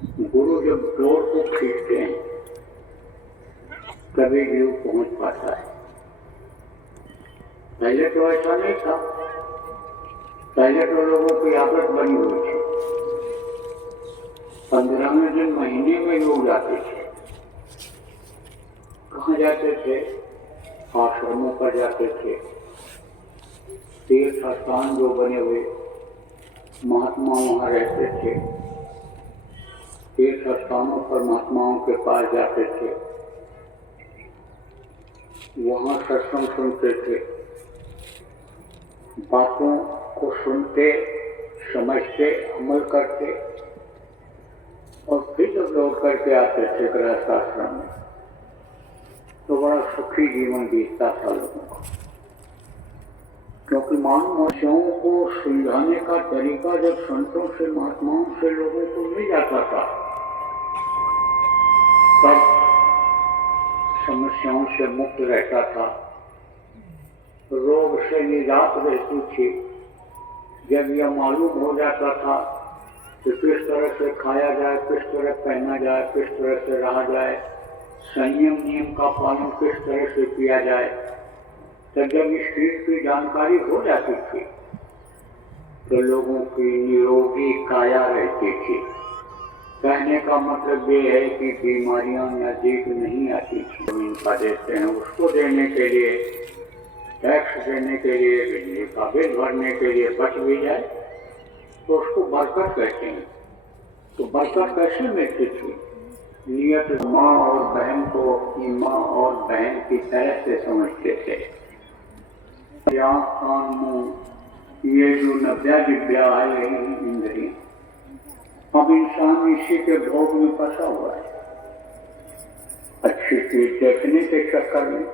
गुरु जब डोर को खींचते हैं तभी जीव पहुंच पाता है। पहले तो ऐसा नहीं था। पहले तो लोगों की आदत बनी हुई थी। 15वें दिन महीने में लोग जाते थे। कहाँ जाते थे? आश्रमों पर जाते थे। तीर्थ स्थान जो बने हुए महात्मा वहाँ रहते थे। तीर्थ स्थानों पर महात्माओं के पास जाते थे, वहाँ सत्संग सुनते थे, बातों को सुनते, समझते, अमल करते और फिर जब लौट करके आते थे गृहस्थाश्रम में तो बड़ा सुखी जीवन बीतता था लोगों का। क्योंकि मनुष्यों को सुलझाने का तरीका जब संतों से, महात्माओं से लोगों को मिल जाता था तब समस्याओं से मुक्त रहता था, रोग से निजात रहती थी। जब यह मालूम हो जाता था कि किस तरह से खाया जाए, किस तरह पहना जाए, किस तरह से रहा जाए, संयम नियम का पालन किस तरह से किया जाए, तो जब इस चीज की जानकारी हो जाती थी तो लोगों की निरोगी काया रहती थी। कहने का मतलब ये है कि बीमारियां नजदीक नहीं आती थी। जमीन का देते हैं उसको देने के लिए, टैक्स देने के लिए, बिजली का बिल भरने के लिए बच भी जाए तो उसको बरकत कहते हैं। तो बरकत कैसे मिलती थी? नियत माँ और बहन को अपनी माँ और बहन की तरह से समझते थे। आँख कान मुँह ये जो नव्या दिव्या है इंद्रिय, अब इंसान इसी के भोग में फंसा हुआ है। अच्छी चीज देखने के चक्कर में,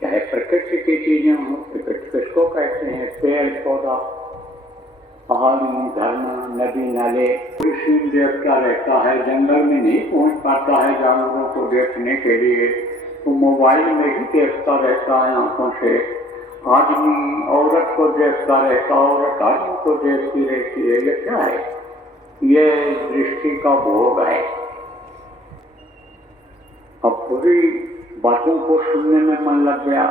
चाहे प्रकृति की चीजें हों, प्रकृति किसको कहते हैं? पेड़ पौधा, पहाड़ी, झरना, नदी नाले, कोई सीन देखता रहता है, जंगल में नहीं पहुंच पाता है जानवरों को देखने के लिए तो मोबाइल में ही देखता रहता है आंखों से। आदमी औरत को देखता रहता, औरत आदमी को देखती रहती है। ये क्या है? ये दृष्टि का भोग है। अब बुरी बातों को सुनने में मन लग गया,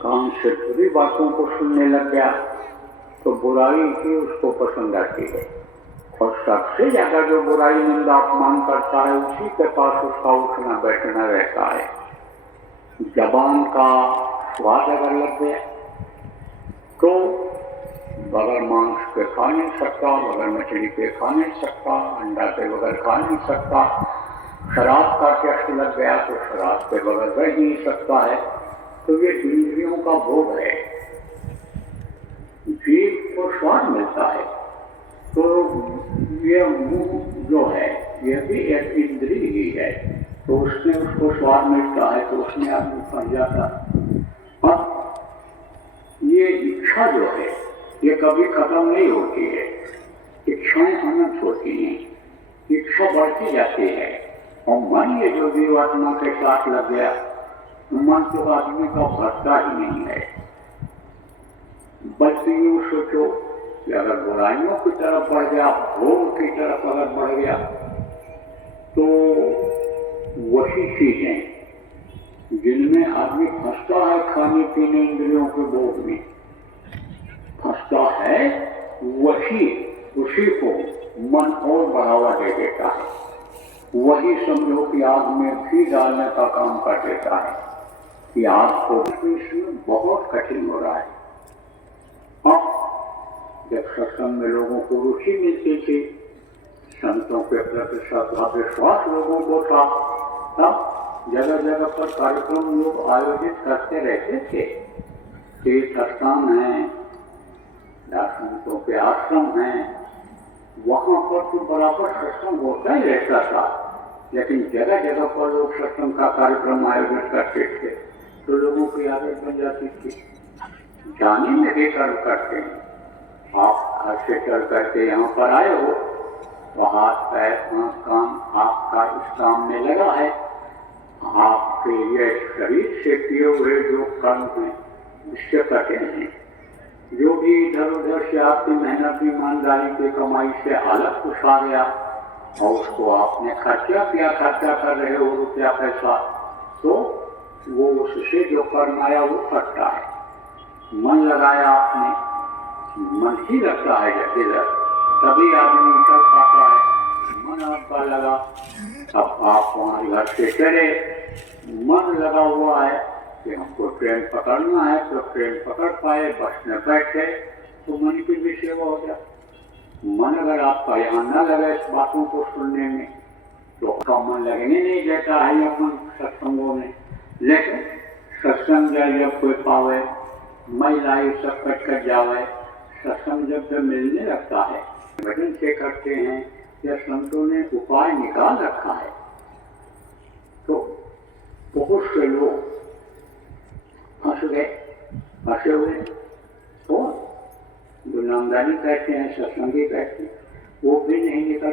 कान से बुरी बातों को सुनने लग गया तो बुराई ही उसको पसंद आती है। और सबसे ज्यादा जो बुराई निंदा अपमान करता है उसी के पास उसका उठना बैठना रहता है। जबान का स्वाद अगर लग गया तो बगैर मांस के खा नहीं सकता, बगैर मछली के खा नहीं सकता, अंडा के बगैर खा नहीं सकता। शराब का टेस्ट लग गया तो शराब के बगैर रह नहीं सकता है। तो ये इंद्रियों का भोग है। जीव को स्वाद मिलता है तो ये मुंह जो है यह भी एक इंद्रिय ही है, तो उसमें उसको स्वाद मिलता है तो उसमें आदमी फंस जाता है। अब ये इच्छा जो है ये कभी खत्म नहीं होती है। इच्छाएं अनंत होती हैं, इच्छा बढ़ती जाती है। और मन ये जो जीवात्मा के साथ लग गया, मन तो आदमी का भरता ही नहीं है। बल्कि यूँ सोचो कि अगर बुराइयों की तरफ बढ़ गया, भोग की तरफ अगर बढ़ गया तो वही चीजें जिनमें आदमी फंसता है, खाने पीने इंद्रियों के भोग में फंसता है, वही उसी को मन और बढ़ावा दे देता है। वही समझो कि आग में घी डालने का काम कर देता है कि आग को इसमें बहुत कठिन हो रहा है। अब जब सत्संग में लोगों को रुचि मिलती थी, संतों के प्रति श्रद्धा विश्वास लोगों को था, तब जगह जगह पर कार्यक्रम लोग आयोजित करते रहते थे। तीर्थ स्थान हैं, दार्शनिकों के आश्रम हैं, वहाँ पर तो बराबर सत्संग होता ही रहता था। लेकिन जगह जगह पर लोग सत्संग का कार्यक्रम आयोजित करते थे तो लोगों की आदत बन जाती थी, जाने में भी कर्म करते हैं। आप घर से चल करके यहाँ पर आए हो तो हाथ पैर आँख कान आपका इस काम में लगा है। आपके ये शरीर से किए हुए जो कर्म हैं इससे कटे हैं। जो भी इधर उधर से आपकी मेहनत ईमानदारी की कमाई से अलग कुछ आ गया और उसको आपने खर्चा किया, खर्चा कर रहे हो रुपया पैसा, तो वो उससे जो कर्म आया वो फटता है। मन लगाया आपने, मन ही लगता है इधर, तभी आदमी कर पाता है। मन आपका लगा, अब आप वहाँ घर से चले, मन लगा हुआ है कि हमको ट्रेन पकड़ना है, तो ट्रेन पकड़ पाए, बस में बैठे तो मन की भी सेवा हो जाए। मन अगर आपका यहाँ न लगे इस बातों को सुनने में, तो आपका मन लगने नहीं देता है अपन सत्संगों में। लेकिन सत्संग जब कोई पावे, महिलाएं सब कट कर जावे, सत्संग जब मिलने लगता है, भजन से करते हैं या संतों ने उपाय निकाल रखा है, तो बहुत से लोग हंस गए, हंसे हुए और जो नामदारी कहते हैं, सत्संगी कहते हैं, वो भी नहीं निकल